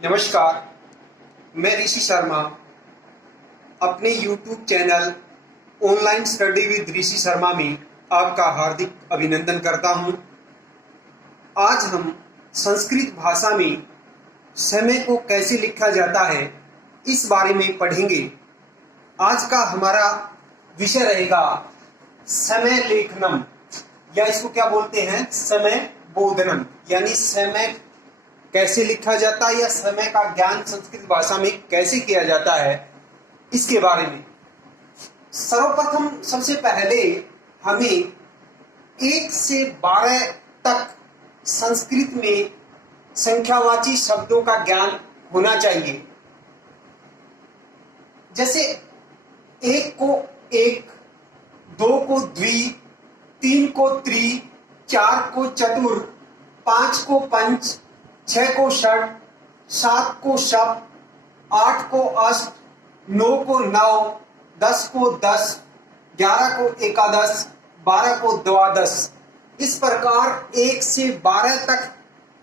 नमस्कार, मैं ऋषि शर्मा अपने YouTube channel online study with Rishi Sharma में आपका हार्दिक अभिनंदन करता हूं। आज हम संस्कृत भाषा में समय को कैसे लिखा जाता है इस बारे में पढ़ेंगे। आज का हमारा विषय रहेगा समय लेखनम, या इसको क्या बोलते हैं, समय बोधनम, यानी समय कैसे लिखा जाता है या समय का ज्ञान संस्कृत भाषा में कैसे किया जाता है इसके बारे में। सर्वप्रथम सबसे पहले हमें 1 से 12 तक संस्कृत में संख्यावाची शब्दों का ज्ञान होना चाहिए। जैसे 1 को 1, 2 को द्वि, 3 को त्रि, 4 को चतुर, 5 को पंच, 6 को षट, 7 को शप, 8 को अष्ट, 9 को नव, 10 को 10, 11 को एकादश, 12 को द्वादश। इस प्रकार 1 से 12 तक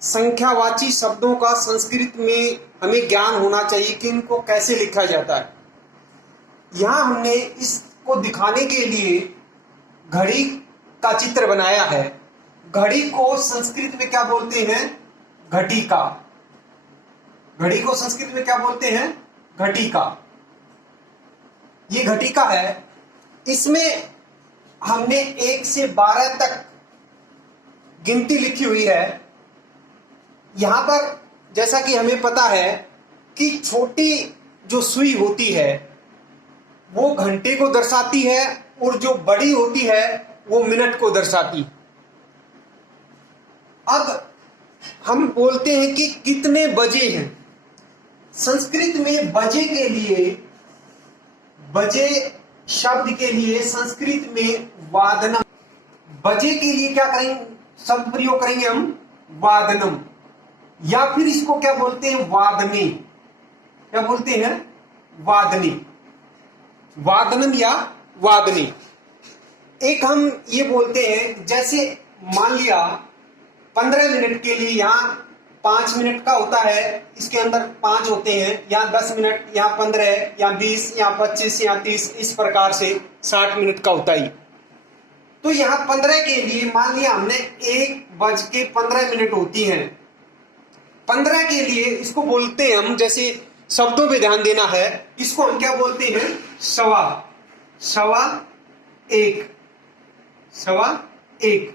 संख्यावाची शब्दों का संस्कृत में हमें ज्ञान होना चाहिए कि इनको कैसे लिखा जाता है। यहां हमने इसको दिखाने के लिए घड़ी का चित्र बनाया है। घड़ी को संस्कृत में क्या बोलते हैं? घटिका। घड़ी को संस्कृत में क्या बोलते हैं? घटिका। ये घटिका है। इसमें हमने 1 से 12 तक गिनती लिखी हुई है। यहां पर जैसा कि हमें पता है कि छोटी जो सुई होती है वो घंटे को दर्शाती है और जो बड़ी होती है वो मिनट को दर्शाती है। अब हम बोलते हैं कि कितने बजे हैं। संस्कृत में बजे के लिए, बजे शब्द के लिए संस्कृत में वादनम, बजे के लिए क्या करेंगे, शब्द प्रयोग करेंगे हम वादनम, या फिर इसको क्या बोलते हैं, वादनी। क्या बोलते हैं? वादनी। वादनम या वादनी। एक हम ये बोलते हैं, जैसे मान लिया 15 मिनट के लिए यहाँ 5 मिनट का होता है, इसके अंदर 5 होते हैं, यहाँ 10 मिनट, यहाँ 15, यहाँ 20, यहाँ 25, यहाँ 30, इस प्रकार से 60 मिनट का होता ही। तो यहाँ 15 के लिए मान लिया हमने 1:15 होती हैं। 15 के लिए इसको बोलते हैं हम, जैसे शब्दों पे ध्यान देना है, इसको हम क्या बोलते हैं? सवा। सवा एक। सवा एक।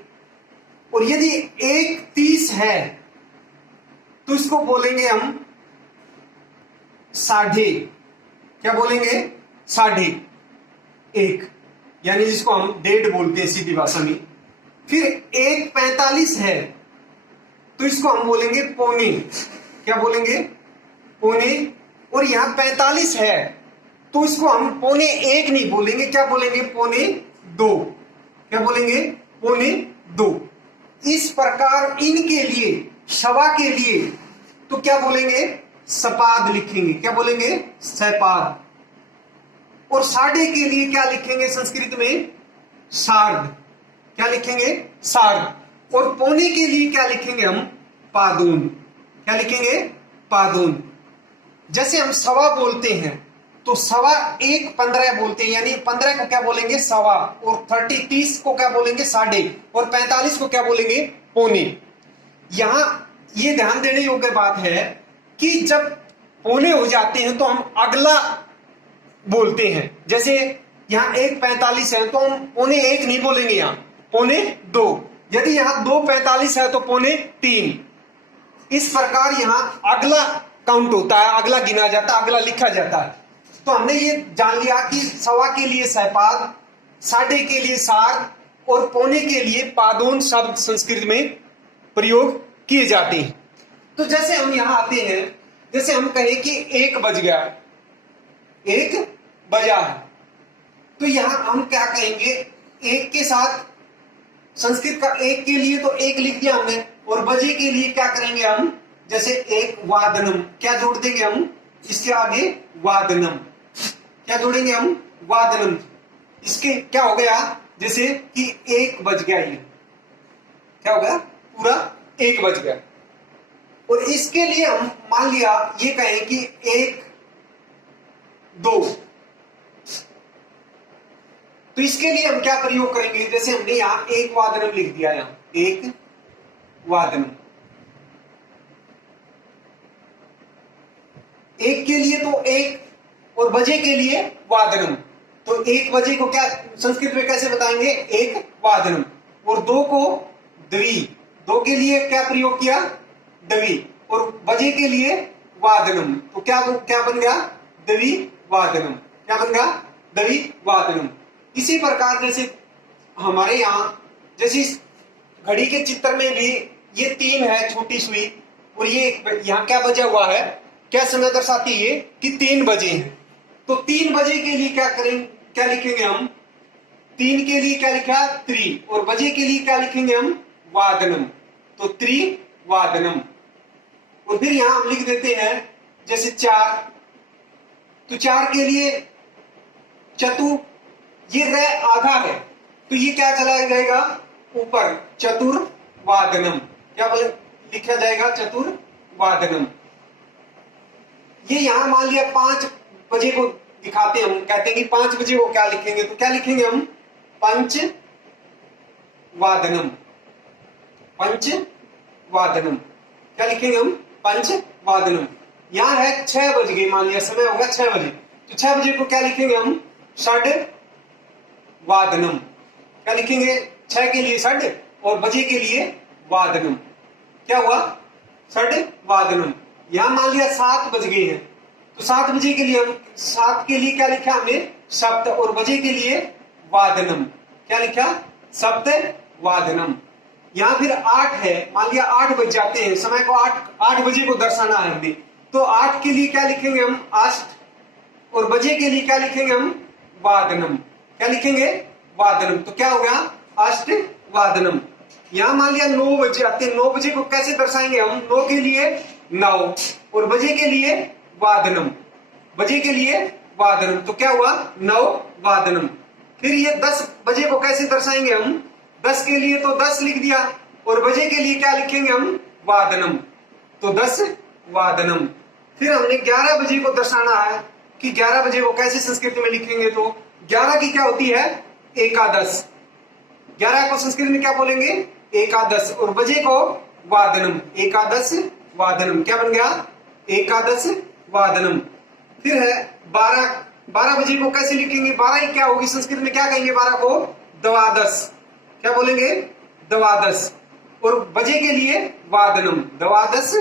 और यदि 1:30 है तो इसको बोलेंगे हम साढ़े। क्या बोलेंगे? साढ़े एक, यानी जिसको हम डेढ़ बोलते हैं सीधी भाषा में। फिर 1:45 है तो इसको हम बोलेंगे पौने। क्या बोलेंगे? पौने। और यहां 45 है तो इसको हम पौने 1 नहीं बोलेंगे, क्या बोलेंगे? पौने 2। क्या बोलेंगे? पौने 2। इस प्रकार इनके लिए, सवा के लिए तो क्या बोलेंगे? सपाद लिखेंगे। क्या बोलेंगे? सपाद। और साढ़े के लिए क्या लिखेंगे संस्कृत में? सार्ध। क्या लिखेंगे? सार्ध। और पौने के लिए क्या लिखेंगे हम? पादून। क्या लिखेंगे? पादून। जैसे हम सवा बोलते हैं तो सवा 1:15 बोलते हैं, यानी 15 को क्या बोलेंगे? सवा। और 30 को क्या बोलेंगे? साढ़े। और 45 को क्या बोलेंगे? पौने। यहां ये ध्यान देने योग्य बात है कि जब पौने हो जाते हैं तो हम अगला बोलते हैं। जैसे यहां 1:45 है तो हम पौने 1 नहीं बोलेंगे, यहां पौने 2। यदि यहां 2:45 है तो पौने 3। इस प्रकार यहां अगला काउंट होता है, अगला गिना जाता है, अगला लिखा जाता है। तो हमने ये जान लिया कि सवा के लिए सहपाद, साढ़े के लिए सार्ध और पौने के लिए पादोन शब्द संस्कृत में प्रयोग किए जाते हैं। तो जैसे हम यहां आते हैं, जैसे हम कहें कि 1 बज गया, 1 बजा है, तो यहां हम क्या कहेंगे? 1 के साथ संस्कृत का 1 के लिए तो 1 लिख दिया हमने, और बजे के लिए क्या करेंगे हम? जैसे 1 वादनम, क्या जोड़ देंगे हम इसके आगे? वादनम। क्या जोड़ेंगे हम? वादनम। इसके क्या हो गया? जैसे कि 1 बज गया, ये क्या हो गया? पूरा 1 बज गया। और इसके लिए हम मान लिया ये कहें कि 1 2, तो इसके लिए हम क्या प्रयोग करेंगे, जैसे हमने यहां एक वादनम लिख दिया, यहां एक वादनम, एक के लिए तो एक और बजे के लिए वादनम, तो एक बजे को क्या संस्कृत में कैसे बताएंगे, एक वादनम, और 2 को द्वि, 2 के लिए क्या प्रयोग किया, द्वि, और बजे के लिए वादनम, तो क्या क्या बन गया, द्वि वादनम, क्या बन गया, द्वि वादनम। इसी प्रकार जैसे हमारे यहां जैसे इस घड़ी के चित्र में भी ये 3 है छोटी सुई, और ये यहां क्या बजा हुआ है, क्या समय दर्शाती है कि 3 बजे हैं, तो 3 बजे के लिए क्या करेंगे, क्या लिखेंगे हम, 3 के लिए क्या लिखा, त्रि, और बजे के लिए क्या लिखेंगे हम, वादनम, तो त्रि वादनम। और फिर यहां हम लिख देते हैं जैसे 4, तो 4 के लिए चतु, ये रे आधा है, तो ये क्या चला जाएगा ऊपर, चतुर्वादनम, क्या बोले लिखा जाएगा, चतुर्वादनम। ये यहां मान लिया 5 बजे को दिखाते हैं, हम कहते हैं कि 5 बजे को क्या लिखेंगे, तो क्या लिखेंगे हम, पंच वादनम, पंच वादनम, क्या लिखेंगे हम, पंच वादनम। यहां है 6 बज गए, मान लिया समय होगा 6 बजे, तो 6 बजे को क्या लिखेंगे हम, षड वादनम, क्या लिखेंगे, 6 के लिए षड और बजे के लिए वादनम, क्या हुआ, षड वादनम। यहां मान लिया 7 बज गए हैं, तो 7 बजे के लिए हम 7 के लिए क्या लिखा हमने, सप्त, और बजे के लिए वादनम, क्या लिखा, सप्त वादनम। यहां फिर 8 है, मान लिया 8 बज जाते हैं, समय को 8 बजे को दर्शाना है हमने, तो 8 के लिए क्या लिखेंगे हम, अष्ट, और बजे के लिए क्या लिखेंगे हम, वादनम, क्या लिखेंगे, वादनम, तो क्या हो गया, अष्ट वादनम। यहां मान लिया 9 बजे आते हैं, 9 बजे को कैसे दर्शाएंगे हम, 9 के लिए 9, और बजे के लिए वादनम, बजे के लिए वादनम, तो क्या हुआ, 9 वादनम। फिर ये 10 बजे को कैसे दर्शाएंगे हम, 10 के लिए तो 10 लिख दिया, और बजे के लिए क्या लिखेंगे हम, वादनम, तो 10 वादनम। फिर हमने 11 बजे को दर्शाना है कि 11 बजे को कैसे संस्कृत में लिखेंगे, तो 11 की क्या होती है, एकादश, 11 को संस्कृत में क्या बोलेंगे, एकादश, और बजे को वादनम, एकादश वादनम, क्या बन गया, एकादश वादनम। फिर है 12 बजे को कैसे लिखेंगे, 12 की क्या होगी संस्कृत में, क्या कहेंगे 12 को, द्वादश, क्या बोलेंगे, द्वादश, और बजे के लिए वादनम, द्वादश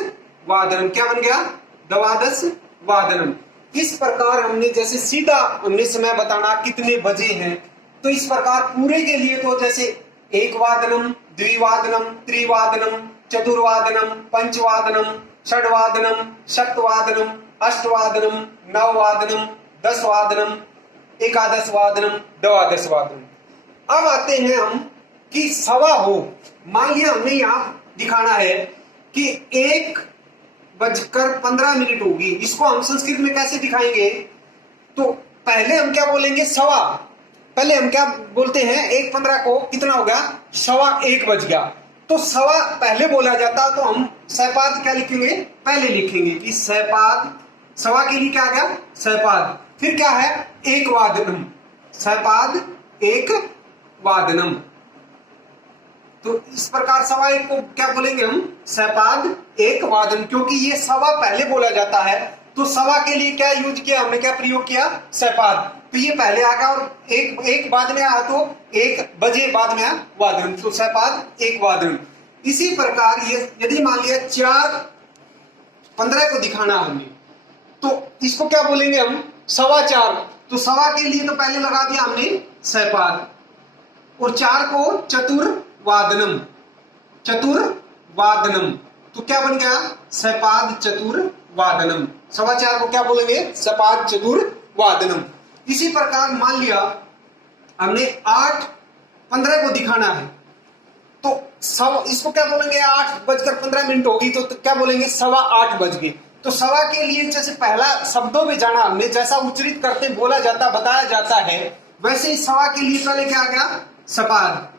वादनम, क्या बन गया, द्वादश वादनम। इस प्रकार हमने जैसे सीधा हमने समय बताना कितने बजे हैं, तो इस प्रकार पूरे के लिए तो जैसे एक वादनम, द्विवादनम, त्रिवादनम, चतुर्वादनम, पंचवादनम, षड्वादनम, सप्तवादनम, अष्टवादनम, नववादनम, 10 वादनम, एकादश वादनम, द्वादश वादनम। अब आते हैं हम कि सवा हो, मान लिया हमने यहां दिखाना है कि 1:15 होगी, इसको हम संस्कृत में कैसे दिखाएंगे, तो पहले हम क्या बोलेंगे, सवा, पहले हम क्या बोलते हैं, 1:15 को कितना हो गया, 1:15 बज गया, तो सवा पहले बोला जाता, तो हम सहपाद क्या लिखेंगे, पहले लिखेंगे कि सहपाद, सवा के लिए क्या आ गया, सहपाद। फिर क्या है, एक वादनम, सहपाद एक वादनम, तो इस प्रकार 1:15 को क्या बोलेंगे हम, सहपाद एक वादन, क्योंकि ये सवा पहले बोला जाता है, तो सवा के लिए क्या यूज किया हमने, क्या प्रयोग किया, सहपाद, तो ये पहले आ गया, और एक बाद में आया तो 1 बजे बाद में आया वादन, तो सहपाद एक वादन। इसी प्रकार ये यदि मान लिया 4:15 को दिखाना हमने, तो इसको क्या बोलेंगे हम, 4:15, तो सवा के लिए तो पहले लगा दिया हमने सहपाद, और 4 को चतुर्वादनम, चतुर्वादनम, तो क्या बन गया, सहपाद चतुर्वादनम, 4:15 को क्या बोलेंगे, सहपाद चतुर्वादनम। इसी प्रकार मान लिया हमने 8:15 को दिखाना है, तो इसको क्या बोलेंगे, 8:15 होगी, तो क्या बोलेंगे, 8:15 बज गए, तो सवा के लिए जैसे पहला शब्दों में जाना हमने, जैसा उच्चरित करते बोला जाता बताया जाता है, वैसे ही सवा के लिए पहले क्या आ गया, सपाद,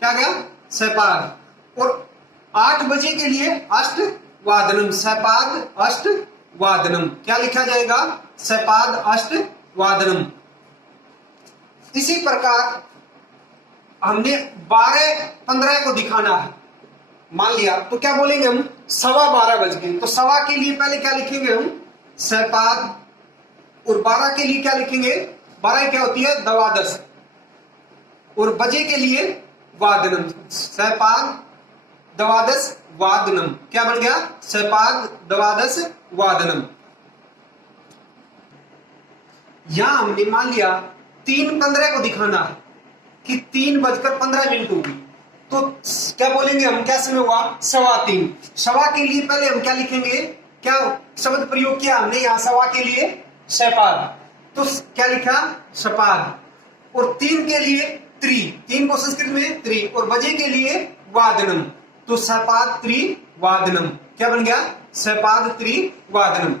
क्या गया, सपाद, और 8 बजे के लिए अष्ट वादनम, सपाद अष्ट वादनम। क्या लिखा जाएगा? सपाद अष्ट वादनम। इसी प्रकार हमने 12-15 को दिखाना है, मान लिया, तो क्या बोलेंगे हम? 12:15 बज गए, तो सवा के लिए पहले क्या लिखेंगे हम? सपाद। और 12 के लिए क्या लिखेंगे? 12 क्या होती है? द्वादश। और बजे के लिए वादनम, सपाद द्वादश वादनम। क्या बन गया? सपाद द्वादश वादनम। यहां हमने मान लिया 3:15 को दिखाना है कि 3:15 होगी, तो क्या बोलेंगे हम? क्या समय हुआ? 3:15। सवा के लिए पहले हम क्या लिखेंगे? क्या शब्द प्रयोग किया हमने यहां सवा के लिए? सपाद। तो क्या लिखा? सपाद। और 3 के लिए त्रि, 3 को संस्कृत में त्रि, और बजे के लिए वादनम, तो सपाद त्रि वादनम। क्या बन गया? सपाद त्रि वादनम।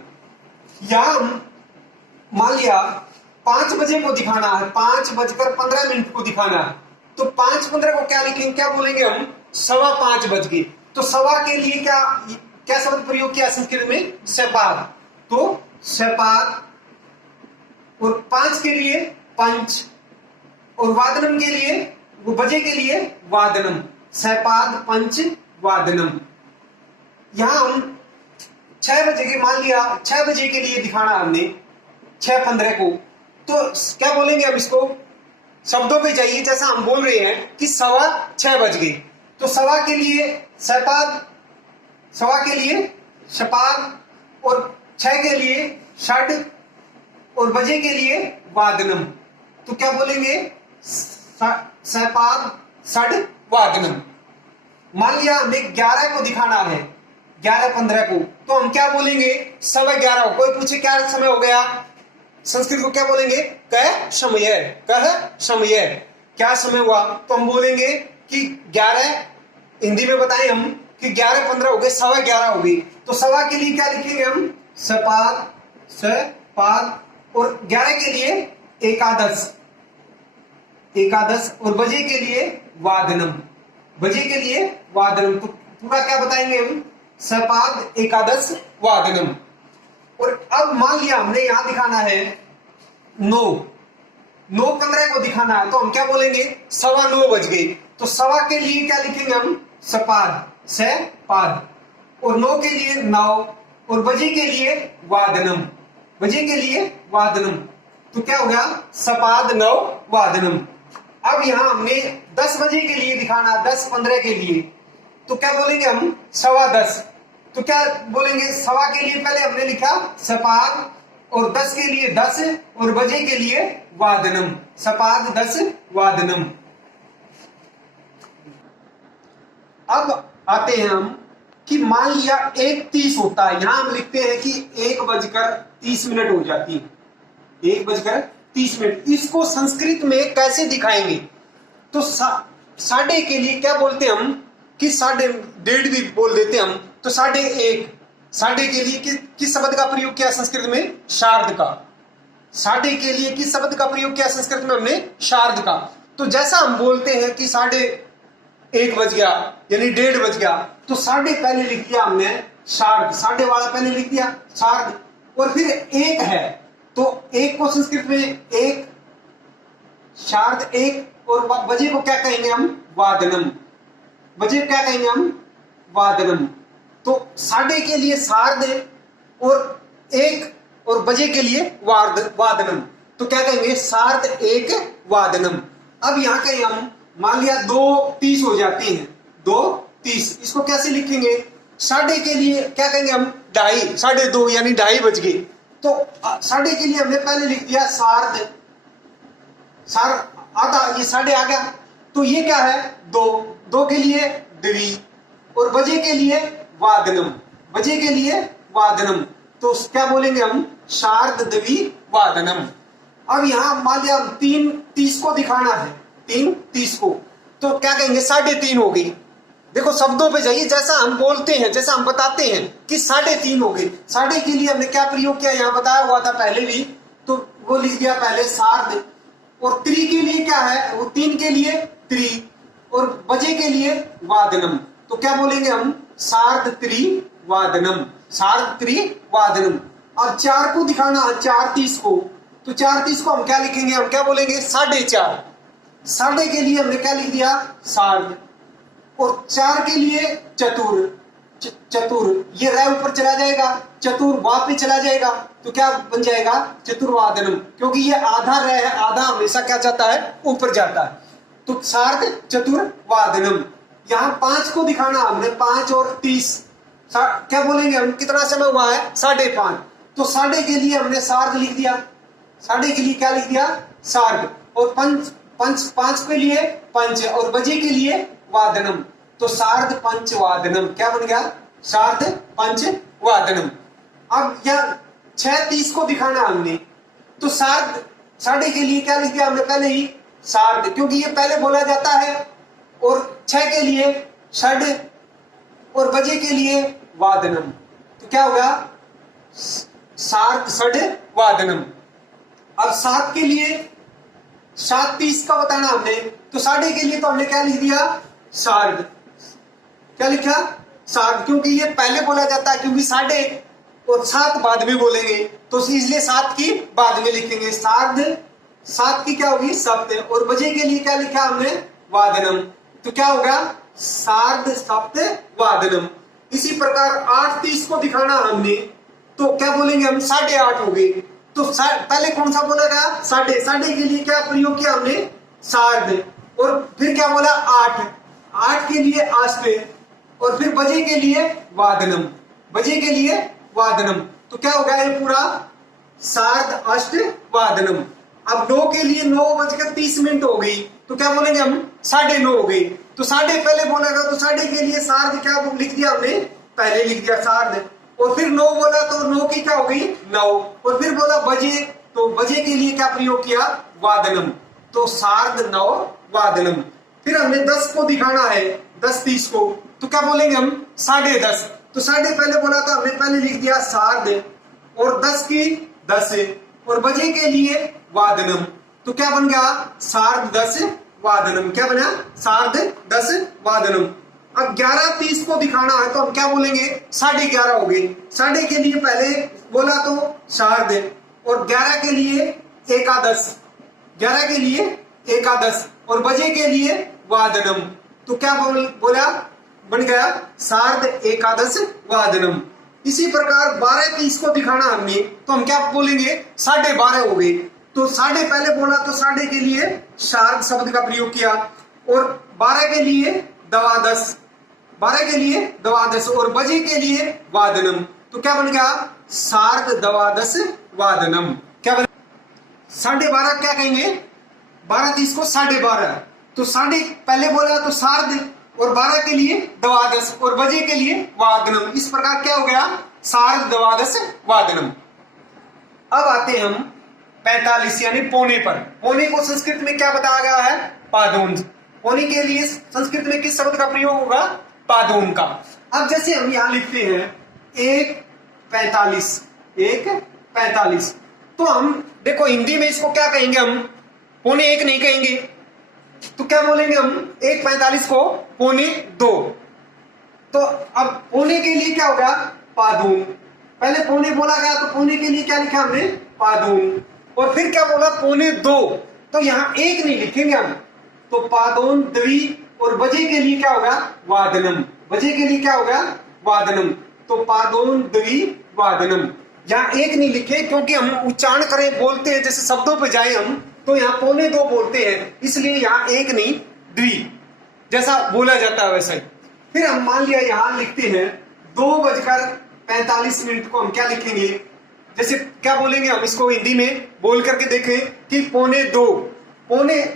यहां हम मान लिया 5 बजे को दिखाना है, 5:15 को दिखाना है, तो 5:15 को क्या लिखेंगे? क्या बोलेंगे हम? 5:15 बज गए, तो सवा के लिए क्या क्या शब्द प्रयोग किया संस्कृत में? सपाद, तो सपाद। और 5 के लिए पंच, और वादनम के लिए, वो बजे के लिए वादनम, सपाद पंच वादनम। यहां हम 6 बजे के, मान लिया 6 बजे के लिए दिखाना हमने 6:15 को, तो क्या बोलेंगे अब? इसको शब्दों पे जाइए, जैसा हम बोल रहे हैं कि 6:15 बज गए, तो सवा के लिए सपाद, सवा के लिए सपाद, और 6 के लिए षड, और बजे के लिए वादनम, तो क्या बोलेंगे? सपाद षड वादनम। मान लिया हमें 11 को दिखाना है, 11:15 को, तो हम क्या बोलेंगे? 11:15। कोई पूछे क्या समय हो गया? संस्कृत को क्या बोलेंगे? कह समय, कह समय। क्या समय हुआ? तो हम बोलेंगे कि 11, हिंदी में बताएं हम कि 11:15 हो गए, 11:15 हो गई, तो सवा के लिए क्या लिखेंगे हम? सपाद, सपाद। और 11 के लिए एकादश, एकादश, और बजे के लिए वादनम, बजे के लिए वादनम, तो पूरा क्या बताएंगे हम? सपाद एकादश वादनम। और अब मान लिया हमने यहां दिखाना है 9:15 को दिखाना है, तो हम क्या बोलेंगे? 9:15 बज गए, तो सवा के लिए क्या लिखेंगे हम? सपाद, सपाद। और 9 के लिए 9, और बजे के लिए वादनम, बजे के लिए वादनम, तो क्या हो गया? सपाद 9 वादनम। अब यहां हमने 10 बजे के लिए दिखाना, 10:15 के लिए, तो क्या बोलेंगे हम? 10:15। तो क्या बोलेंगे? सवा के लिए पहले हमने लिखा सपाद, और 10 के लिए 10, और बजे के लिए वादनम, सपाद 10 वादनम। अब आते हैं हम कि मान लिया 1:30 होता है, यहां हम लिखते हैं कि 1:30 हो जाती है, 1:30। इसको संस्कृत में कैसे दिखाएंगे? तो 1:30 के लिए क्या बोलते हैं हम? कि 1:30 भी बोल देते हैं हम, तो 1:30। 1:30 के लिए किस शब्द का प्रयोग किया संस्कृत में? शार्द का। 1:30 के लिए किस शब्द का प्रयोग किया संस्कृत में हमने? शार्द का। तो जैसा हम बोलते हैं कि 1:30 बज गया, यानी 1:30 बज गया, तो 1:30 पहले लिख दिया हमने शार्द, 1:30 वाला पहले लिख दिया शार्द। और फिर 1 है, तो 1 को संस्कृत में 1, शार्द 1, और बजे को क्या कहेंगे हम? वादनम, बजे क्या कहेंगे हम? वादनम। तो 1:30 के लिए शार्द, और 1, और बजे के लिए वादनम, तो क्या कहेंगे? शार्द 1 वादनम। अब यहां कहें हम, मान लिया 2:30 हो जाती है, 2:30, इसको कैसे लिखेंगे? 1:30 के लिए क्या कहेंगे हम? 2:30, 2:30 यानी 2:30 बज गए, तो 1:30 के लिए हमने पहले लिख दिया शार्द, आधा, ये 1:30 आ गया, तो ये क्या है? 2 के लिए द्वि, और बजे के लिए वादनम, बजे के लिए वादनम, तो क्या बोलेंगे हम? शार्द द्वि वादनम। अब यहां मान लिया 3:30 को दिखाना है, 3:30 को, तो क्या कहेंगे? 3:30 हो गई। देखो शब्दों पे जाइए, जैसा हम बोलते हैं, जैसा हम बताते हैं कि 3:30 हो गई। 1:30 के लिए हमने क्या प्रयोग किया? यहां बताया हुआ था पहले भी, तो वो लिख दिया पहले शार्द। और त्रि के लिए क्या है? वो 3 के लिए त्रि, और बजे के लिए वादनम, तो क्या बोलेंगे हम? शार्द त्रि वादनम, सार्ध त्रिवादनम। अब 4 को दिखाना है 4:30 को, तो 4:30 को हम क्या लिखेंगे, हम क्या बोलेंगे 4:30। साढ़े के लिए हमने क्या लिख दिया सार्ध, और 4 के लिए चतुर, चतुर ये रह ऊपर चला जाएगा, चतुर वहां पे चला जाएगा, तो क्या बन जाएगा चतुर्वादनम, क्योंकि ये आधा रह है, आधा हमेशा क्या जाता है ऊपर जाता है, तो सार्ध चतुर्वादनम। यहाँ 5 को दिखाना हमने 5 और 30, क्या बोलेंगे हम, कितना समय हुआ है 5:30, तो साढ़े के लिए हमने सार्ध लिख दिया, साढ़े के लिए क्या लिख दिया सार्ध, और पांच के लिए पंच, और बजे के लिए वादनम, तो सार्ध पंचवादनम, क्या बन गया सार्ध पंचवादनम। अब यहाँ 6:30 को दिखाना हमने, तो सार्ध साढ़े के लिए क्या लिख दिया हमने पहले ही सार्ध, क्योंकि ये पहले बोला जाता है, और 6 के लिए षड, और बजे के लिए वादनम, तो क्या होगा सार्ध षड वादनम। अब 7 के लिए 7:30 का बताना हमने, तो साढ़े के लिए तो हमने क्या लिख दिया सार्ध, क्या लिखा सार्ध, क्योंकि ये पहले बोला जाता है, क्योंकि 7:30 और 7 बाद में बोलेंगे, तो इसलिए 7 की बाद में लिखेंगे, सार्ध 7 की क्या होगी सप्त, और बजे के लिए क्या लिखा हमने वादनम, तो क्या होगा सार्ध सप्त वादनम। इसी प्रकार 8:30 को दिखाना हमने, तो क्या बोलेंगे हम 8:30 हो गए, तो पहले कौन सा बोला था साढ़े, साढ़े के लिए क्या प्रयोग किया हमने सार्ध, और फिर क्या बोला 8 के लिए अष्ट, और फिर बजे के लिए वादनम, बजे के लिए वादनम, तो क्या होगा ये पूरा सार्ध अष्ट वादनम। अब 9 के लिए 9:30 हो गई, तो क्या बोलेंगे हम 9:30 हो गई, तो साढ़े पहले बोला था, तो साढ़े के लिए सार्ध क्या लिख दिया हमने पहले लिख दिया सार्ध, और फिर 9 बोला तो 9 की क्या हो गई 9, और फिर बोला बजे, तो बजे के लिए क्या प्रयोग किया वादनम, तो सार्ध 9 वादनम। फिर हमने 10 को दिखाना है 10:30 को, तो क्या बोलेंगे हम 10:30, तो साढ़े पहले बोला था हमने पहले लिख दिया सार्ध, और 10 की 10, और बजे के लिए वादनम, तो क्या बन गया सार्ध 10 वादनम, क्या बना सार्ध 10 वादनम। अब 11:30 को दिखाना है, तो हम क्या बोलेंगे 11:30 हो गए, साढ़े के लिए पहले बोला तो सार्ध, और 11 के लिए एकादश, 11 के लिए एकादश, और बजे के लिए वादनम, तो क्या बोला बन गया सार्ध एकादश वादनम। इसी प्रकार 12:30 को दिखाना हमने, तो हम क्या बोलेंगे 12:30 हो गए, तो साढ़े पहले बोला तो साढ़े के लिए सार्ध शब्द का प्रयोग किया, और 12 के लिए द्वादश, 12 के लिए द्वादश, और बजे के लिए वादनम, तो क्या बन गया सार्ध द्वादश वादनम। क्या बन 12:30 क्या कहेंगे 12:30 को 12:30, तो साढ़े पहले बोला तो सार्ध, और 12 के लिए द्वादश, और बजे के लिए वादनम, इस प्रकार क्या हो गया सार्ध द्वादश वादनम। अब आते हम 45 यानी पौने पर। पौने को संस्कृत में क्या बताया गया है पादोन, पौने के लिए संस्कृत में किस शब्द का प्रयोग होगा पादोन का। अब जैसे हम यहां लिखते हैं 1:45, 1:45, तो हम देखो हिंदी में इसको क्या कहेंगे हम 1:45 नहीं कहेंगे, तो क्या बोलेंगे हम 1:45 को 1:45, तो अब पौने के लिए क्या होगा पादून, पहले पौने बोला गया तो पौने के लिए क्या लिखा हमने पादून, और फिर क्या बोला 1:45, तो यहाँ 1 नहीं लिखेंगे हम, तो पादोन द्वि, और बजे के लिए क्या होगा वादनम, बजे के लिए क्या होगा वादनम, तो पादोन द्वि वादनम। यहाँ 1 नहीं लिखे, क्योंकि हम उच्चारण करें बोलते हैं जैसे शब्दों पे जाए हम, तो यहाँ 1:45 बोलते हैं, इसलिए यहाँ 1 नहीं द्वि जैसा बोला जाता है वैसा ही। फिर हम मान लिया यहाँ लिखते हैं 2:45 को हम क्या लिखेंगे, जैसे क्या बोलेंगे हम इसको हिंदी में बोल करके देखें कि 1:45,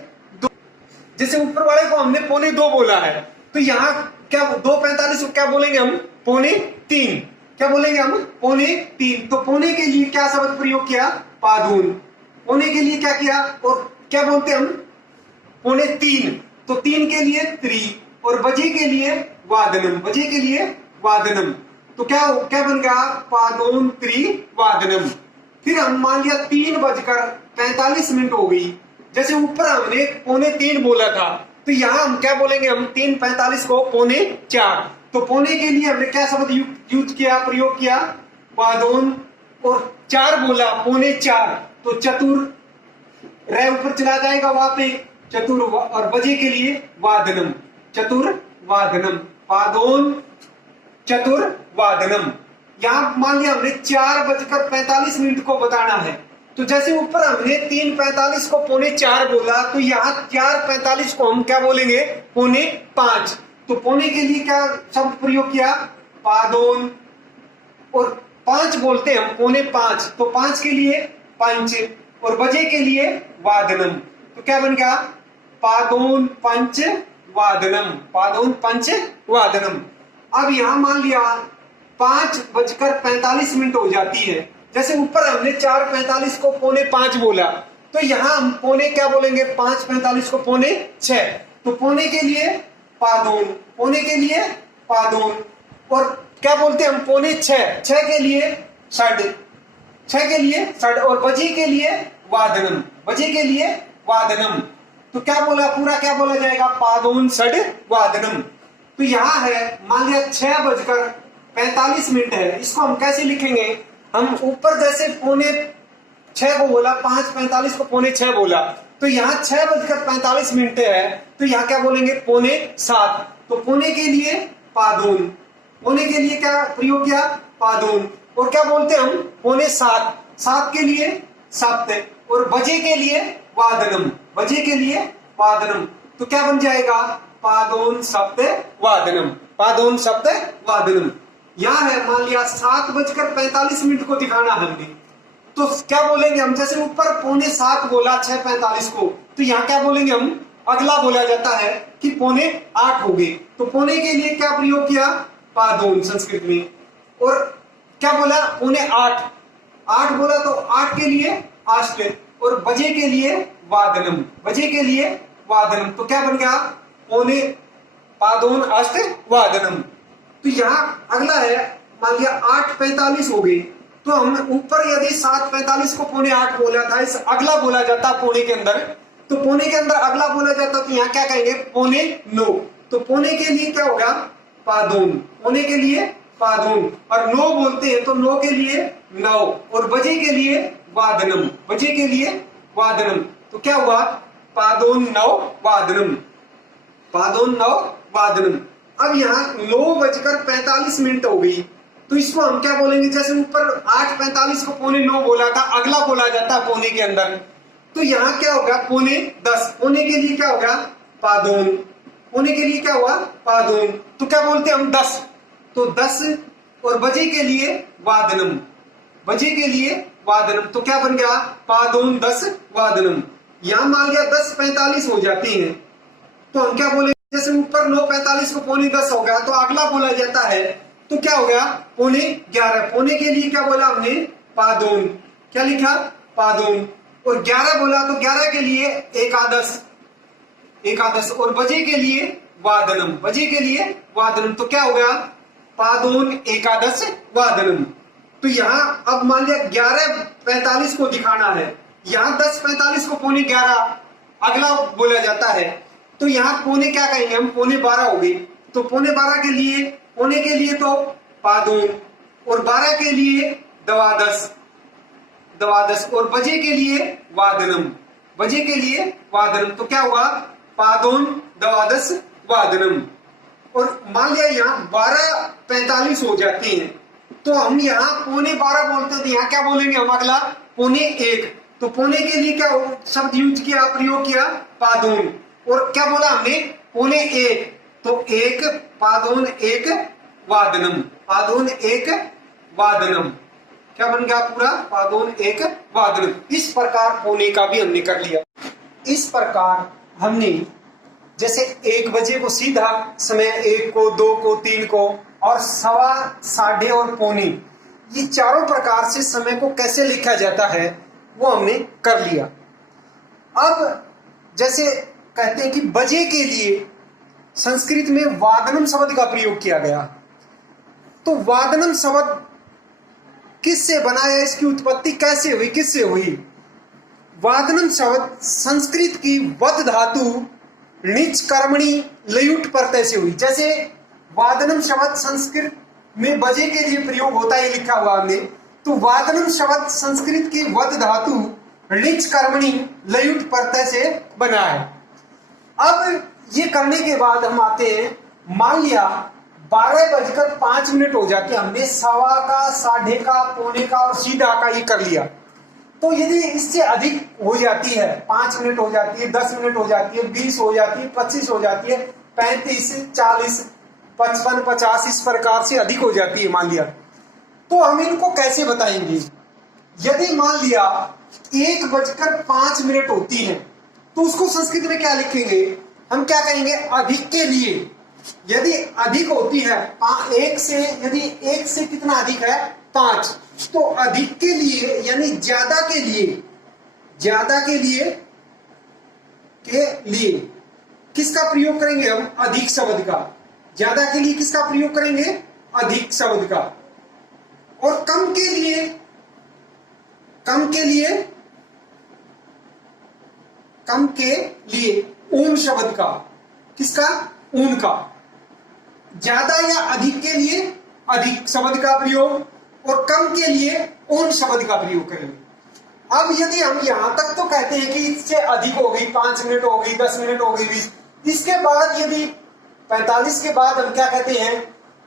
जैसे ऊपर वाले को हमने 1:45 बोला है, तो यहाँ क्या 2:45 को क्या बोलेंगे हम 2:45, क्या बोलेंगे हम 2:45, तो पौने के लिए क्या शब्द प्रयोग किया पादून, पौने के लिए क्या किया, और क्या बोलते हम 2:45, तो 3 के लिए त्रि, और बजे के लिए वादनम, बजे के लिए वादनम, तो क्या बन गया पादोन त्रि वादनम। फिर हम मान लिया 3:45 हो गई, जैसे ऊपर हमने 2:45 बोला था, तो यहाँ हम क्या बोलेंगे हम 3:45 को 3:45, तो पौने के लिए हमने क्या शब्द यूज किया, प्रयोग किया, पादोन। और 4 बोला, पौने 4, तो चतुर, रे ऊपर चला जाएगा वहां पे, चतुर। और बजे के लिए वादनम, चतुर वादनम, पादोन चतुर वादनम। यहां मान लिया हमने 4:45 को बताना है, तो जैसे ऊपर हमने 3:45 को पौने 4 बोला, तो यहाँ 4:45 को हम क्या बोलेंगे, पौने 5। तो पौने के लिए क्या शब्द प्रयोग किया, पादोन। और 5 बोलते हैं हम, पौने 5, तो 5 के लिए पंच, और बजे के लिए वादनम। तो क्या बन गया, पादोन पंच वादनम, पादोन पंच वादनम। अब यहां मान लिया 5:45 हो जाती है, जैसे ऊपर हमने 4:45 को पौने 5 बोला, तो यहां हम पौने क्या बोलेंगे, 5:45 को पौने 6। तो पौने के लिए पादोन, पौने के लिए पादोन। और क्या बोलते हैं हम, पौने 6, 6 के लिए साढ़े, 6 के लिए साढ़े, और बजे के लिए वादनम, बजे के लिए वादनम। तो क्या बोला, पूरा क्या बोला जाएगा, पादोन सड वादनम। तो यहां है मान लिया 6:45 है, इसको हम कैसे लिखेंगे, हम ऊपर जैसे पौने 6 को बोला, 5:45 को पौने 6 बोला, तो यहाँ 6:45 है, तो यहाँ क्या बोलेंगे, पौने 7। तो पौने के लिए पादोन, पौने के लिए क्या प्रयोग किया, पादोन। और क्या बोलते हैं हम, पौने 7, 7 के लिए सप्त, और बजे के लिए वादनम, बजे के लिए वादनम। तो क्या बन जाएगा, पादोन सप्त वादनम, पादोन सप्त वादनम। यहां है मान लिया 7:45 को दिखाना हमने, तो क्या बोलेंगे हम, जैसे ऊपर पौने 7 बोला 6:45 को, तो यहाँ क्या बोलेंगे हम, अगला बोला जाता है कि पौने 8 हो गए। तो पौने के लिए क्या प्रयोग किया, पादोन संस्कृत में। और क्या बोला, पौने 8, 8 बोला, तो 8 के लिए आष्ट, और बजे के लिए वादनम, बजे के लिए वादनम। तो क्या बन गया, पौने पादोन अष्ट वादनम। तो यहाँ अगला है मान लिया 8:45 हो गई, तो हम ऊपर यदि 7:45 को पौने 8 बोला था, इस अगला बोला जाता पौने के अंदर, तो पौने के अंदर अगला बोला जाता, तो यहाँ क्या कहेंगे, पौने 9। तो पौने के लिए क्या होगा, पादोन, पौने के लिए पादोन। और 9 बोलते हैं, तो 9 के लिए 9, और बजे के लिए वादनम, बजे के लिए वादनम। तो क्या हुआ, पादोन 9 वादनम, पादोन 9 वादनम। अब यहाँ 9:45 हो गई, तो इसको हम क्या बोलेंगे, जैसे ऊपर 8:45 को पौने 9 बोला था, अगला बोला जाता है पौने के अंदर, तो यहाँ क्या होगा, पौने 10। पौने के लिए क्या होगा, पादोन, पौने के लिए क्या हुआ, पादोन। तो क्या बोलते हैं हम, 10, तो 10, और बजे के लिए वादनम, बजे के लिए वादनम। तो क्या बन गया, पादोन 10 वादनम। यहां मान लिया 10:45 हो जाती है, तो हम क्या बोले, जैसे ऊपर 9:45 को पौने 10 हो गया, तो अगला बोला जाता है, तो क्या हो गया, पौने 11। पौने के लिए क्या बोला हमने, पादोन, क्या लिखा, पादोन। और 11 बोला, तो 11 के लिए एकादश, एकादश, और बजे के लिए वादनम, बजे के लिए वादनम। तो क्या हो गया, पादोन एकादश वादनम। तो यहाँ अब मान लिया 11:45 को दिखाना है, यहाँ 10:45 को पौने 11 अगला बोला जाता है, तो यहाँ पौने क्या कहेंगे हम, पौने 12 हो गई। तो पौने 12 के लिए, पौने के लिए तो पादोन, और 12 के लिए द्वादश, द्वादश, और बजे के लिए वादनम, बजे के लिए वादनम। तो क्या हुआ, पादोन द्वादश वादनम। और मान लिया यहाँ 12:45 हो जाती है, तो हम यहाँ पौने 12 बोलते हैं, तो यहाँ क्या बोलेंगे हम, अगला पौने 1। तो पौने के लिए क्या शब्द यूज किया, प्रयोग किया, पादोन। और क्या बोला हमने, पौने 1, तो 1, पादोन 1 वादनम, पादोन 1 वादनम। क्या बन गया पूरा, पादोन 1 वादनम। इस प्रकार पौने का भी हमने कर लिया। इस प्रकार हमने जैसे 1 बजे को सीधा समय, 1 को, 2 को, 3 को, और सवा, साढ़े और पौने, ये चारों प्रकार से समय को कैसे लिखा जाता है वो हमने कर लिया। अब जैसे कहते हैं कि बजे के लिए संस्कृत में वादनम शब्द का प्रयोग किया गया, तो वादनम शब्द किससे बना है, इसकी उत्पत्ति कैसे हुई, किससे हुई। वादनम शब्द संस्कृत की वद धातु णिच कर्मणि लयुट प्रत्यय से हुई। जैसे वादनम शब्द संस्कृत में बजे के लिए प्रयोग होता है, लिखा हुआ हमने। तो वादनम शब्द संस्कृत की वद धातु ऋच कर्मणि लयुट प्रत्यय से बना है। अब ये करने के बाद हम आते हैं, मान लिया 12:05 हो जाते, हमने सवा का, साढ़े का, पौने का और सीधा का ये कर लिया। तो यदि इससे अधिक हो जाती है, 5 मिनट हो जाती है, 10 मिनट हो जाती है, 20 हो जाती है, 25 हो जाती है, 35, 40, 55, 50 इस प्रकार से अधिक हो जाती है मान लिया, तो हम इनको कैसे बताएंगे? यदि मान लिया 1:05 होती है तो उसको संस्कृत में क्या लिखेंगे? हम क्या करेंगे? अधिक के लिए यदि अधिक होती है एक से, यदि एक से कितना अधिक है? 5, तो अधिक के लिए यानी ज्यादा के लिए, ज्यादा के लिए किसका प्रयोग करेंगे हम? अधिक शब्द का। ज्यादा के लिए किसका प्रयोग करेंगे? अधिक शब्द का। और कम के लिए, कम के लिए, कम के लिए ऊन शब्द का। किसका? ऊन का। ज्यादा या अधिक के लिए अधिक शब्द का प्रयोग और कम के लिए ऊन शब्द का प्रयोग करेंगे। अब यदि हम यहां तक तो कहते हैं कि इससे अधिक हो गई, 5 मिनट हो गई, 10 मिनट हो गई, 20, इसके बाद यदि 45 के बाद हम क्या कहते हैं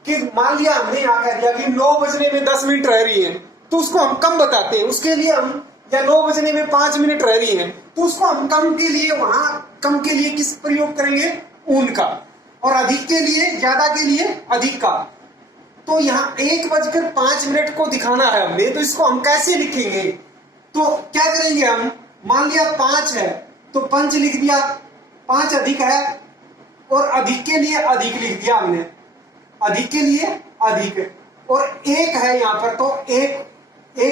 कि मान लिया हमने यहां कह दिया कि 9 बजने में 10 मिनट रह रही है, तो उसको हम कम बताते हैं। उसके लिए हम, या 9 बजने में 5 मिनट रह रही है, तो उसको हम कम के लिए, वहां कम के लिए किस प्रयोग करेंगे? ऊन का। और अधिक के लिए, ज्यादा के लिए अधिक का। तो यहाँ 1:05 को दिखाना है हमने, तो इसको हम कैसे लिखेंगे? तो क्या करेंगे हम? मान लिया 5 है तो 5 लिख दिया, 5 अधिक है, और अधिक के लिए अधिक लिख दिया हमने, अधिक के लिए अधिक। और 1 है यहाँ पर, तो 1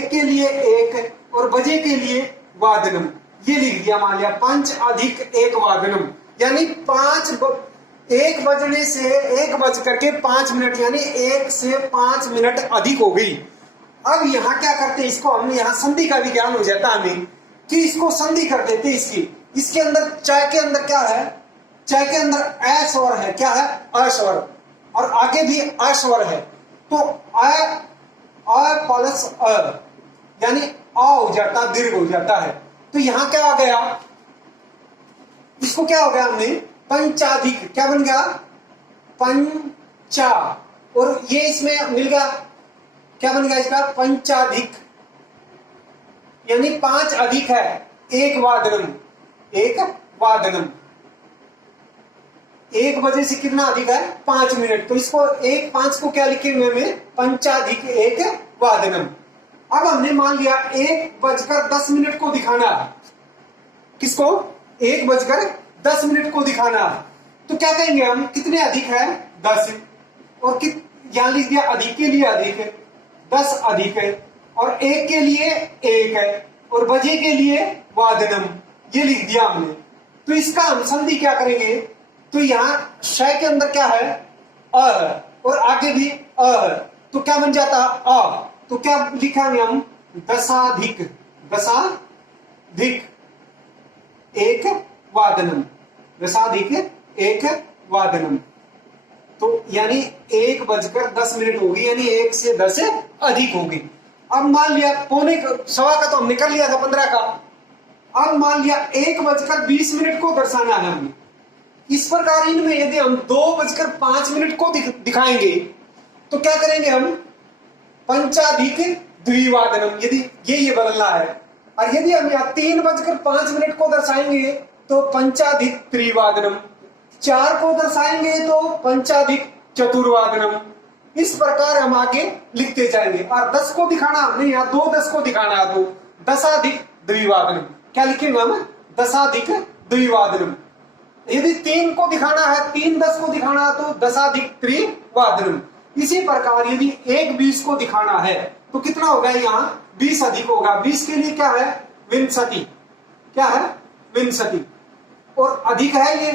के लिए 1 और बजे के लिए वादनम, ये लिख दिया। मान लिया 5 अधिक 1 वादनम, यानी 1 बजने से 1:05 यानी 1 से 5 मिनट अधिक हो गई। अब यहां क्या करते हैं? इसको हम, यहां संधि का भी ज्ञान हो जाता है हमें कि इसको संधि कर देते हैं इसकी। इसके अंदर चाय के अंदर क्या है? चाय के अंदर अ स्वर है। क्या है? अ स्वर। और आगे भी अ स्वर है, तो अ प्लस अ यानी अ हो जाता, दीर्घ हो जाता है। तो यहां क्या आ गया? इसको क्या हो गया हमने? पंचाधिक। क्या बन गया? पंचा। और ये इसमें मिल गया, क्या बन गया इसका? पंचाधिक, यानी 5 अधिक है 1 वादनम, 1 वादनम। 1 बजे से कितना अधिक है? 5 मिनट। तो इसको 1:05 को क्या लिखेंगे हमें? पंचाधिक 1 वादनम। अब हमने मान लिया 1:10 को दिखाना है। किसको? 1:10 को दिखाना है। तो क्या कहेंगे हम? कितने अधिक है? 10। और यहां लिख दिया अधिक के लिए अधिक है, 10 अधिक है, और 1 के लिए 1 है, और बजे के लिए वादनम, ये लिख दिया हमने। तो इसका हम संधि क्या करेंगे? तो यहाँ श के अंदर क्या है? अ, और आगे भी अ, तो क्या बन जाता? अ। तो क्या लिखेंगे हम? दशाधिक, दशाधिक 1 वादनम, दशाधिक 1 वादनम। तो यानी 1:10 होगी, यानी 1 से 10 अधिक होगी। अब मान लिया पौने सवा का तो हमने कर लिया था 15 का। अब मान लिया 1:20 को दर्शाना है हमने। इस प्रकार इनमें यदि हम 2:05 को दिखाएंगे तो क्या करेंगे हम? पंचाधिक द्विवादनम, यदि ये बदलना है। और यदि हम यहाँ 3:05 को दर्शाएंगे तो पंचाधिक त्रिवादनम, 4 को दर्शाएंगे तो पंचाधिक चतुर्वादनम। इस प्रकार हम आगे लिखते जाएंगे। और 10 को दिखाना हमने, यहाँ 2:10 को दिखाना है तो दशाधिक द्विवादनम। क्या लिखेंगे हम? दशाधिक द्विवादनम। यदि 3 को दिखाना है, 3:10 को दिखाना है तो दशाधिक त्रिवादनम। इसी प्रकार यदि 1:20 को दिखाना है तो कितना होगा? यहाँ 20 अधिक होगा। 20 के लिए क्या है? विंशति। क्या है? विंशति। और अधिक है, ये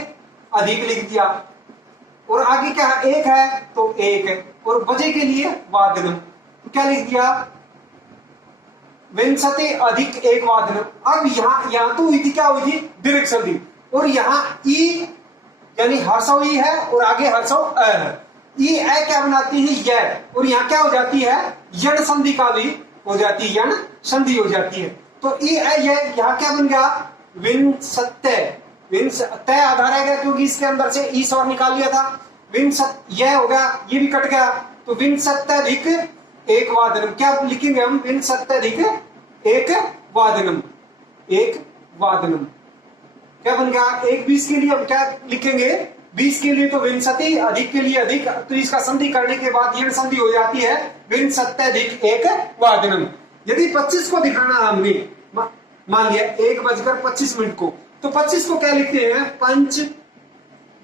अधिक लिख दिया। और आगे क्या है? 1 है तो 1 है, और बजे के लिए वादनम, तो क्या लिख दिया? विंशति अधिक 1 वादनम। अब यहां तो हुई थी, क्या हुई थी? दीर्घ संधि। और यहाँ ई यानी हर्षव ई है और आगे हर्षव अ है। ई ए क्या बनाती है, य, और यहाँ क्या हो जाती है, यण संधि का भी हो जाती है, यण संधि हो जाती है। तो ई ए य यहाँ क्या बन गया, विंशत्य, तय आधा रह गया क्योंकि इसके अंदर से ई स्वर निकाल लिया था, यह हो गया, ये भी कट गया, तो विंशत्यधिक एक वादनम, क्या लिखेंगे हम, विंशत्यधिक एक वादनम, एक वादनम क्या बन गया, एक 20 के लिए हम क्या लिखेंगे, 20 के लिए तो विंशति, अधिक के लिए अधिक, तो इसका संधि करने के बाद यण संधि हो जाती है विंशत्यधिक एक वादनम। यदि 25 को दिखाना हमने मान लिया 1:25 को, तो 25 को क्या लिखते हैं, पंच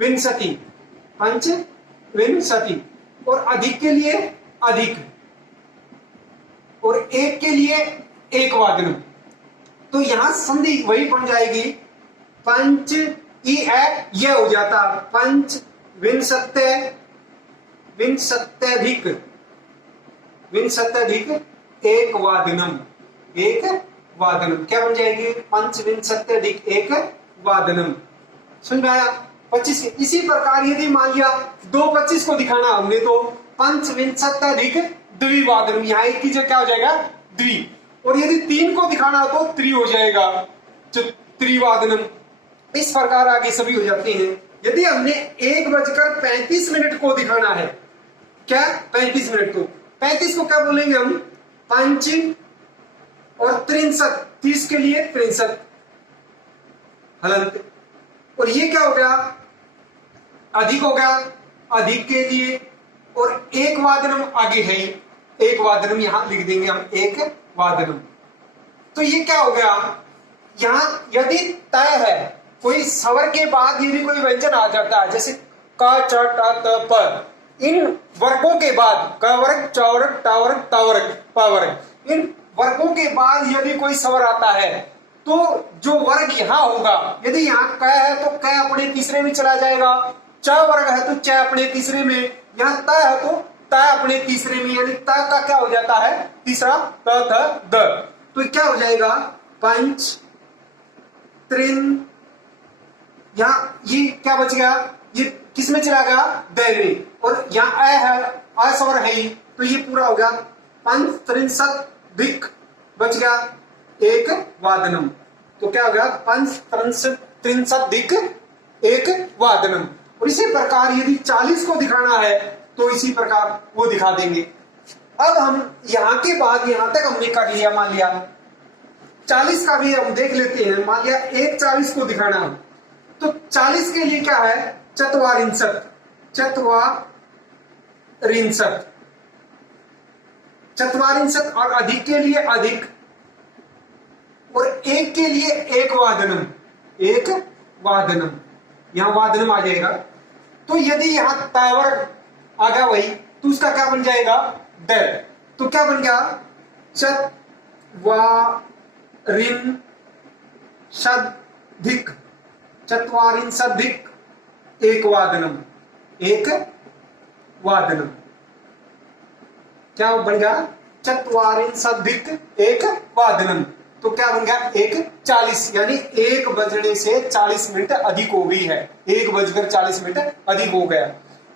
विंशति, पंच विंशति, और अधिक के लिए अधिक, और एक के लिए एक वादनम। तो यहां संधि वही बन जाएगी, पंच ई है, यह हो जाता पंच विंशत्य, विंशत्यधिक, विंशत्यधिक एक वादनम, एक वादनम क्या बन जाएगी, पंच विंशत्यधिक एक वादनम। समझ में आया, 25। इसी प्रकार यदि मान लिया 2:25 को दिखाना हमने, तो पंच विंशत्यधिक द्विवादनम, यहाँ एक की जगह क्या हो जाएगा, द्वि, और यदि 3 को दिखाना हो तो त्रि हो जाएगा, जो त्रिवादनम। इस प्रकार आगे सभी हो जाते हैं। यदि हमने 1:35 को दिखाना है, क्या 35 मिनट को, 35 को क्या बोलेंगे हम, पंच और 63, 30 के लिए 63 हलंत, और ये क्या हो गया, अधिक हो गया, अधिक के लिए, और एक वादनम आगे है, एक वादनम यहां लिख देंगे हम, एक वादनम। तो ये क्या हो गया, यहां यदि तय है, कोई स्वर के बाद यदि कोई व्यंजन आ जाता है, जैसे क च ट त प, इन वर्गों के बाद क वर्ग, च वर्ग, ट वर्ग, त वर्ग, प वर्ग, इन वर्गों के बाद यदि कोई स्वर आता है, तो जो वर्ग यहां होगा, यदि यहाँ क है तो क अपने तीसरे में चला जाएगा, च वर्ग है तो च अपने तीसरे में, यहाँ त है तो त अपने तीसरे में, यानी त का क्या हो जाता है, तीसरा, त थ द, तो क्या हो जाएगा, पंच त्रिन, यहाँ ये क्या बच गया, ये किस में चला गया, द में, और यहाँ अ है, अस्वर है ही, तो ये पूरा हो गया, पंच त्रिंशदिक बच गया एक वादनम, तो क्या हो गया, पंच त्रिंशदिक एक वादनम। और इसी प्रकार यदि 40 को दिखाना है तो इसी प्रकार वो दिखा देंगे। अब हम यहां के बाद यहां तक हमने कर लिया, मान लिया 40 का भी हम देख लेते हैं। मान लिया 1:40 को दिखाना है, तो 40 के लिए क्या है, चत्वारिंशत, चत्वारिंशत, चत्वारिंशत, और अधिक के लिए अधिक, और एक के लिए एक वादनम, एक वादनम, यहां वादनम आ जाएगा। तो यदि यहां तावर्ग आ गया वही, तो उसका क्या बन जाएगा, ड, तो क्या बन गया, चत्वारिंशदिक, चत्वारिंशदिक एक वादनम, एक वादनम, क्या बन गया, चत्वारिंशदिक एक वादनम, तो क्या बन गया, 1:40, यानी 1 बजने से 40 मिनट अधिक हो गई है, 1:40 अधिक हो गया।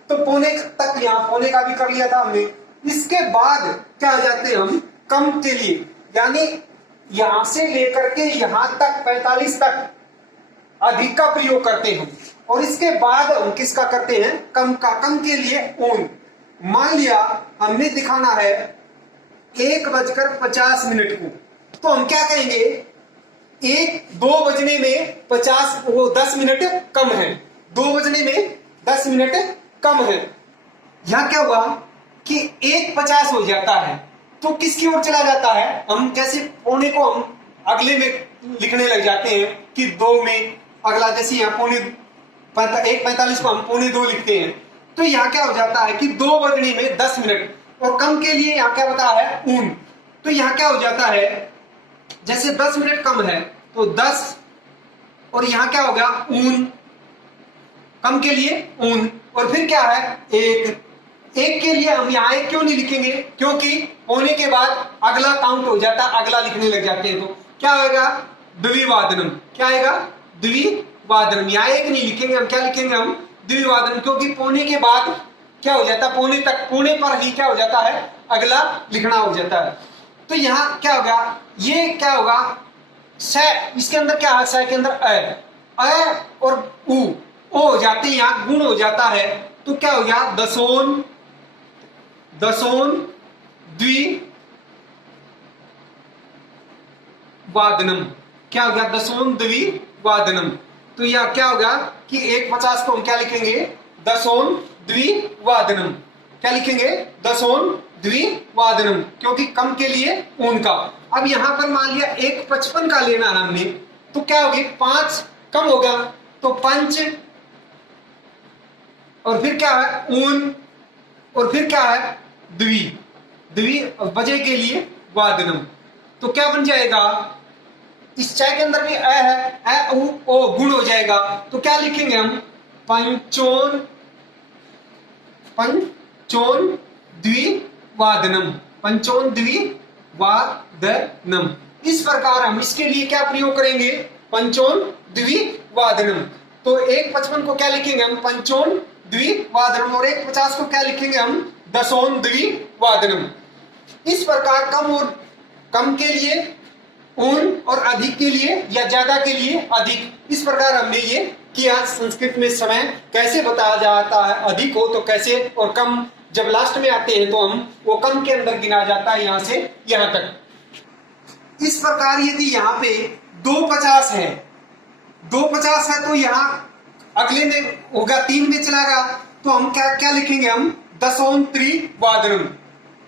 तो पौने तक, यहाँ पौने का भी कर लिया था हमने। इसके बाद क्या आ जाते हैं हम, कम के लिए, यानी यहां से लेकर के यहां तक 45 तक अधिक का प्रयोग करते हैं, और इसके बाद हम किसका करते हैं, कम का। कम के लिए ऊन, मान लिया हमने दिखाना है 1:50 को, तो हम क्या कहेंगे, 2 बजने में 50, वो 10 मिनट कम है, 2 बजने में 10 मिनट कम है। यहां क्या हुआ कि 1:50 हो जाता है, तो किसकी ओर चला जाता है, हम जैसे पौने को हम अगले में लिखने लग जाते हैं कि 2 में अगला, जैसे यहाँ 1:45 को हम 1:45 लिखते हैं, तो यहाँ क्या हो जाता है कि 2 बजने में 10 मिनट, और कम के लिए यहाँ क्या बता है, ऊन, तो यहाँ क्या हो जाता है, जैसे 10 मिनट कम है तो 10, और यहां क्या हो गया, ऊन, कम के लिए ऊन, और फिर क्या है, एक के लिए हम यहां एक क्यों नहीं लिखेंगे, क्योंकि होने के बाद अगला काउंट हो जाता, अगला लिखने लग जाते हैं, तो क्या आएगा, द्विवादनम, क्या आएगा, द्विवादनम। यहां एक नहीं लिखेंगे हम, क्या लिखेंगे हम, द्विवादनम, क्योंकि पौने के बाद क्या हो जाता है, पौने तक, पौने पर ही क्या हो जाता है, अगला लिखना हो जाता है। तो यहां क्या होगा, ये क्या होगा, स, इसके अंदर क्या है, स के अंदर अ और उ, ओ हो जाते हैं, यहां गुण हो जाता है। तो क्या हो गया, दसोन, दसोन द्वि वादनम, क्या हो गया, दसोन द्वि वादनम। तो यह क्या होगा कि 150 को हम क्या लिखेंगे, दसोन द्वि वादनम, क्या लिखेंगे, दसोन द्वि वादनम, क्योंकि कम के लिए ऊन का। अब यहां पर मान लिया 155 का लेना है हमने, तो क्या होगी, 5 कम होगा, तो पंच, और फिर क्या है ऊन, और फिर क्या है द्वि, द्वि बजे के लिए वादनम। तो क्या बन जाएगा, इस चाय के अंदर भी अ है, अ उ ओ गुण हो जाएगा। तो क्या लिखेंगे हम, पंचोन, पंचोन द्विवादनम, पंचोन द्विवादनम। इस प्रकार हम इसके लिए क्या प्रयोग करेंगे, पंचोन द्विवादनम। तो 155 को क्या लिखेंगे हम, पंचोन द्विवादनम, और 150 को क्या लिखेंगे हम, दसोन द्विवादनम। इस प्रकार कम और कम के लिए ऊन, और अधिक के लिए या ज्यादा के लिए अधिक, इस प्रकार हमने ये किया। संस्कृत में समय कैसे बताया जाता है, अधिक हो तो कैसे, और कम जब लास्ट में आते हैं तो हम वो कम के अंदर गिना जाता है, यहां से यहां तक। इस प्रकार यदि यहाँ पे 250 है, 250 है, तो यहाँ अगले में होगा 3 में चलागा, तो हम क्या क्या लिखेंगे हम, दसोन त्रिवादनम,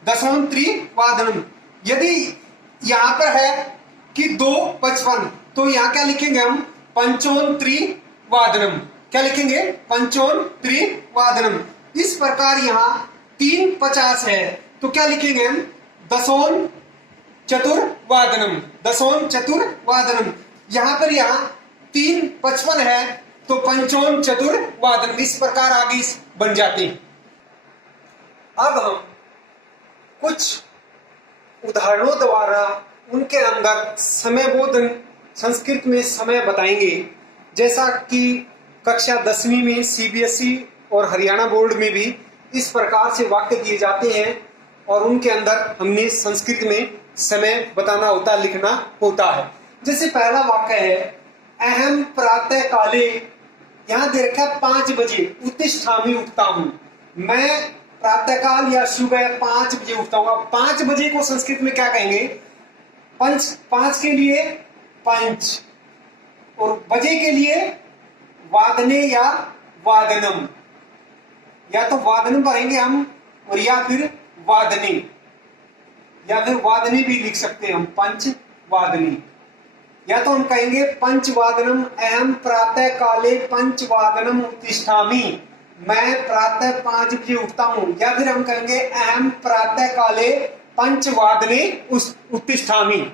दसोन त्रिवादनम। यदि यहां पर है कि 255, तो यहां क्या लिखेंगे हम, पंचोन त्रिवादनम, क्या लिखेंगे, पंचोन त्रिवादनम। इस प्रकार यहां 350 है, तो क्या लिखेंगे हम, दसोन चतुर्वादनम, दसोन चतुर्वादनम। यहां पर यहां 355 है, तो पंचोन चतुर्वादनम, इस प्रकार आगे बन जाते हैं। अब हम कुछ उदाहरणों द्वारा उनके अंदर समय बोधन, संस्कृत में समय बताएंगे। जैसा कि कक्षा 10वीं में सीबीएसई और हरियाणा बोर्ड में भी इस प्रकार से वाक्य दिए जाते हैं, और उनके अंदर हमने संस्कृत में समय बताना होता, लिखना होता है। जैसे पहला वाक्य है, अहम प्रातः काले, यहां दे रखा 5 बजे, उत्तिष्ठामि, उठता हूं, मैं प्रातःकाल या सुबह 5 बजे उठता हूं। 5 बजे को संस्कृत में क्या कहेंगे, पंच, 5 के लिए पंच, और बजे के लिए वादने या वादनम, या तो वादनम पढ़ेंगे हम, और या फिर वादने, या फिर वादने भी लिख सकते हैं हम, पंच वादनी। या तो हम कहेंगे पंचवादनम, अहम प्रातः काले पंचवादनम उत्तिष्ठामि, मैं प्रातः 5 बजे उठता हूं। या फिर हम कहेंगे अहम प्रातः काले पंचवादने उत्तिष्ठामि।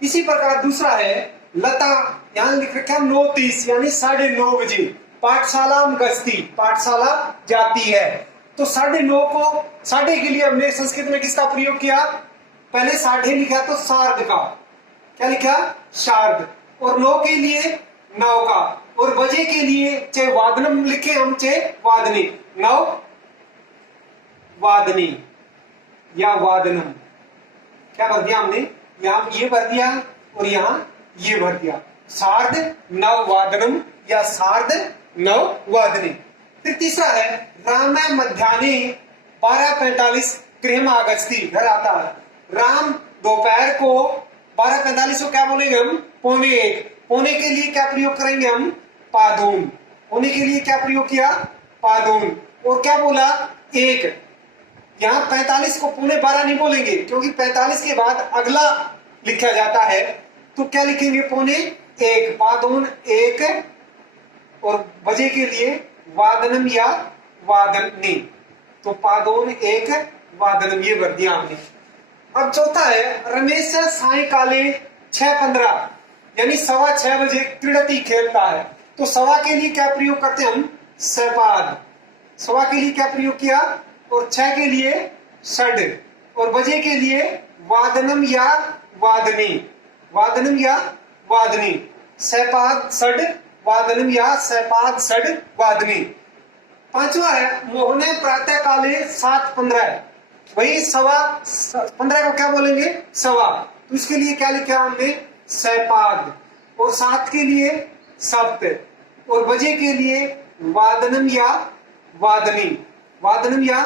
इसी प्रकार दूसरा है लता, यहां लिख रखा 9:30 यानी 9:30 बजे, पाठशाला गस्ती, पाठशाला जाती है। तो 9:30 को, साढ़े के लिए हमने संस्कृत में किसका प्रयोग किया, पहले साढ़े लिखा तो सार्ध का, क्या लिखा, शार्द, और 9 के लिए 9 का, और बजे के लिए चाहे वादनम लिखे हम चाहे वादनी, 9 वादनी या वादनम। क्या भर दिया हमने, यहां ये भर दिया और यहां ये भर दिया, सार्ध 9 वादनम या सार्ध 9 वादनी। फिर तीसरा है राम मध्याह्ने 12:45 गृहम आगच्छति, घर आता है। राम दोपहर को 12:45 को क्या बोलेंगे हम, 1:45। पौने के लिए क्या प्रयोग करेंगे हम, पादून, पौने के लिए क्या प्रयोग किया, पादून। और क्या बोला, 1, यहां 45 को 12:45 नहीं बोलेंगे, क्योंकि 45 के बाद अगला लिखा जाता है, तो क्या लिखेंगे, 1:45, पादून 1, और बजे के लिए वादनम या वादनी, तो पादोन 1 वादनम, ये भर दिया हमने। अब चौथा है रमेश सायकाले 6:15 यानी 6:15 बजे क्रीडती, खेलता है। तो सवा के लिए क्या प्रयोग करते हैं हम, सपाद, सवा के लिए क्या प्रयोग किया, और 6 के लिए षड, और बजे के लिए वादनम या वादनी, वादनम या वादनी, सपाद षड वादनम या सपाद षड वादनी। पांचवा है मोहने प्रातः काले 7:15, वही 15 को क्या बोलेंगे सवा, तो इसके लिए क्या लिखा हमने सैपाद, और 7 के लिए सप्त, और बजे के लिए वादनम या वादनी, वादनम या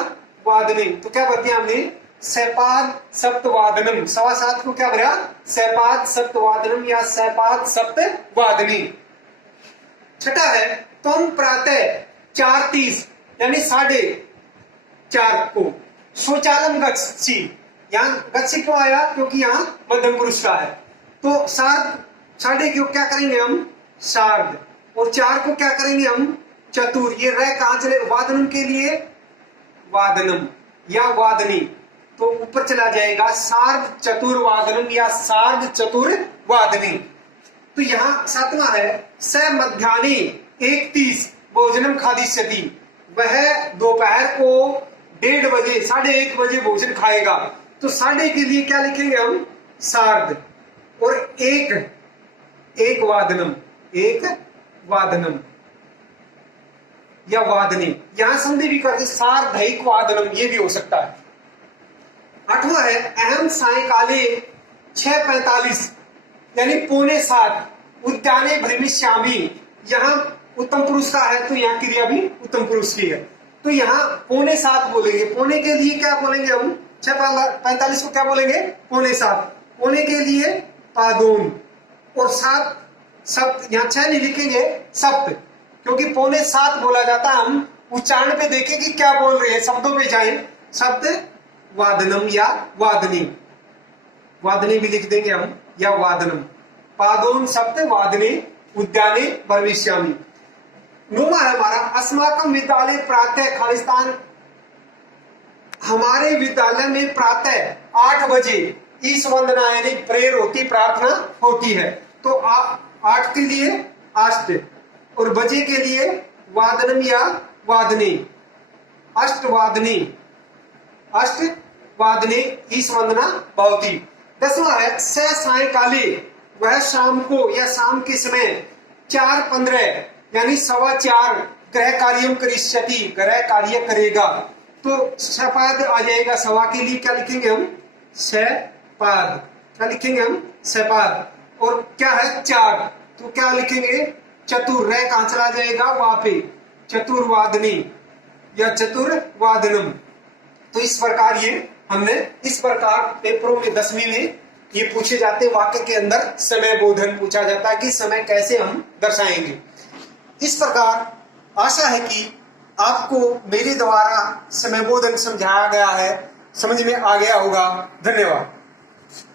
वादनी, तो क्या कर दिया हमने सैपाद सप्त वादनम, 7:15 को क्या भरा सैपाद सप्त वादनम या सैपाद सप्त वादनी। छठा है तुम प्रातः 4:30 यानी 4:30 को शौचालय गच्छी, यहाँ गच्छी क्यों आया क्योंकि यहाँ मध्यम पुरुष का है, तो साढ़े क्यों क्या करेंगे हम सार्ध, और 4 को क्या करेंगे हम चतुर, ये रह कहां चले वादनम के लिए वादनम या वादनी, तो ऊपर चला जाएगा सार्ध चतुर वादनम या सार्ध चतुर वादनी। तो यहाँ 7वां है स मध्याह्ने 1:30 भोजनम खादिष्यति, वह दोपहर को 1:30 बजे 1:30 बजे भोजन खाएगा, तो 1:30 के लिए क्या लिखेंगे हम सार्ध, और एक वादनम या वादनी, यहां संधि भी करते सार्धैक वादनम, ये भी हो सकता है। 8वां है अहम सायकाले 6:45 यानी 6:45 उद्याने भ्रमिष्यामि, यहाँ उत्तम पुरुष का है तो यहाँ क्रिया भी उत्तम पुरुष की है, तो यहाँ 6:45 बोलेंगे, पौने के लिए क्या बोलेंगे हम 6:45 को क्या बोलेंगे 6:45, पौने के लिए पादोन, और 7 सप्त, यहाँ 6 नहीं लिखेंगे सप्त, क्योंकि 6:45 बोला जाता, हम उच्चारण पे देखें कि क्या बोल रहे हैं, शब्दों पे जाएं, शब्द वादनम या वादनी, वादनी भी लिख देंगे हम या वादनम, पादोन सप्त वादने उद्याने भविष्यामि। 9वां है हमारा अस्माकम विद्यालय प्रातः खालिस्तान, हमारे विद्यालय में प्रातः 8 बजे ईश वंदना यानी प्रेयर होती, प्रार्थना होती है, तो 8 के लिए अष्ट, और बजे के लिए वादनम या वादनी, अष्टवादने ईश वंदना भवती। 10वां है स सायकाले, वह शाम को या शाम के समय 4:15 यानी 4:15 ग्रह कार्यम करिष्यति, ग्रह कार्य करेगा, तो सपाद आ जाएगा, सवा के लिए क्या लिखेंगे हम सपाद, क्या लिखेंगे हम सपाद, और क्या है 4 तो क्या लिखेंगे चतुर, रह कहां चला जाएगा वहां पे चतुर्वादनी या चतुर्वादनम। तो इस प्रकार ये हमने इस प्रकार पेपरों में 10वीं में ये पूछे जाते वाक्य के अंदर समय बोधन पूछा जाता है कि समय कैसे हम दर्शाएंगे। इस प्रकार आशा है कि आपको मेरे द्वारा समय बोधन समझाया गया है, समझ में आ गया होगा। धन्यवाद।